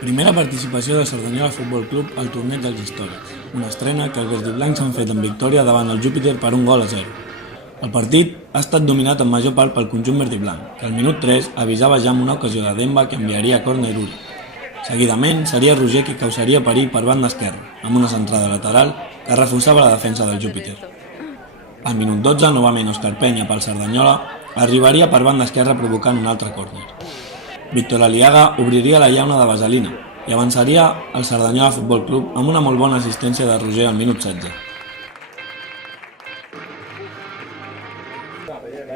Primera participació del Cerdanyola Futbol Club al torneig dels històrics, una estrena que els verdiblancs han fet en victòria davant el Júpiter per 1-0. El partit ha estat dominat en major part pel conjunt verdiblanc, que al minut 3 avisava ja amb una ocasió de Demba que enviaria a córner Uri. Seguidament seria Roger qui causaria perill per banda esquerra, amb una centrada lateral que reforçava la defensa del Júpiter. Al minut 12, novament Òscar Penya pel Cerdanyola arribaria per banda esquerra provocant un altre córner. Víctor Aliaga obriria la llauna de Vaselina i avançaria el Cerdanyola Futbol Club amb una molt bona assistència de Roger al minut 16.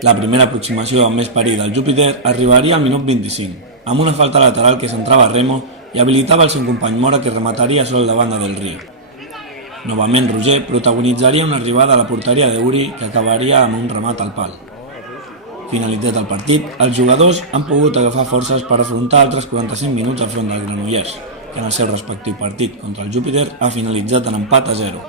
La primera aproximació amb més perill del Júpiter arribaria al minut 25, amb una falta lateral que centrava Remo i habilitava el seu company Mora que remataria sol de banda del Rio. Novament Roger protagonitzaria una arribada a la porteria de Uri que acabaria amb un remat al pal. Finalitzat el partit, els jugadors han pogut agafar forces per afrontar altres 45 minuts al front del Granollers, que en el seu respectiu partit contra el Júpiter ha finalitzat en empat a 0.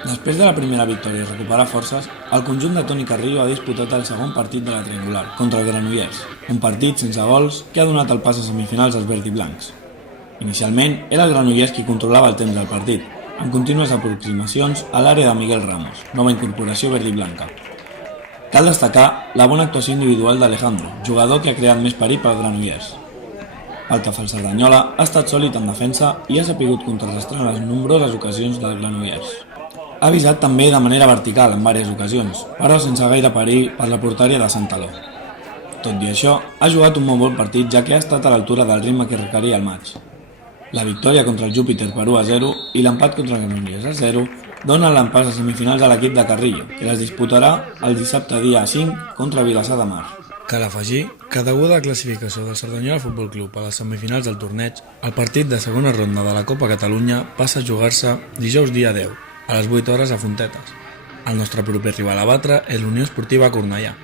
Després de la primera victòria i recuperar forces, el conjunt de Toni Carrillo ha disputat el segon partit de la triangular, contra el Granollers, un partit sense gols que ha donat el pas a semifinals als verdiblancs. Inicialment, era el Granollers qui controlava el temps del partit, amb contínues aproximacions a l'àrea de Miguel Ramos, nova incorporació verdiblanca. Cal destacar la bona actuació individual d'Alejandro, jugador que ha creat més perill pel Granollers. Pel que fa al Cerdanyola, ha estat sòlid en defensa i ha sapigut contrarrestar en les nombroses ocasions del Granollers. Ha avisat també de manera vertical en diverses ocasions, però sense gaire perill per la porteria de Santaló. Tot i això, ha jugat un molt bon partit ja que ha estat a l'altura del ritme que requeria el maig. La victòria contra el Júpiter per 1-0 i l'empat contra el Granollers a 0 donen l'empàs a semifinals a l'equip de Carrillo, que les disputarà el dissabte dia 5 contra Vilassar de Mar. Cal afegir que degut a la classificació del Cerdanyola Futbol Club a les semifinals del torneig, el partit de segona ronda de la Copa Catalunya passa a jugar-se dijous dia 10, a les 8 hores a Fontetes. El nostre proper rival a batre és l'Unió Esportiva Cornellà.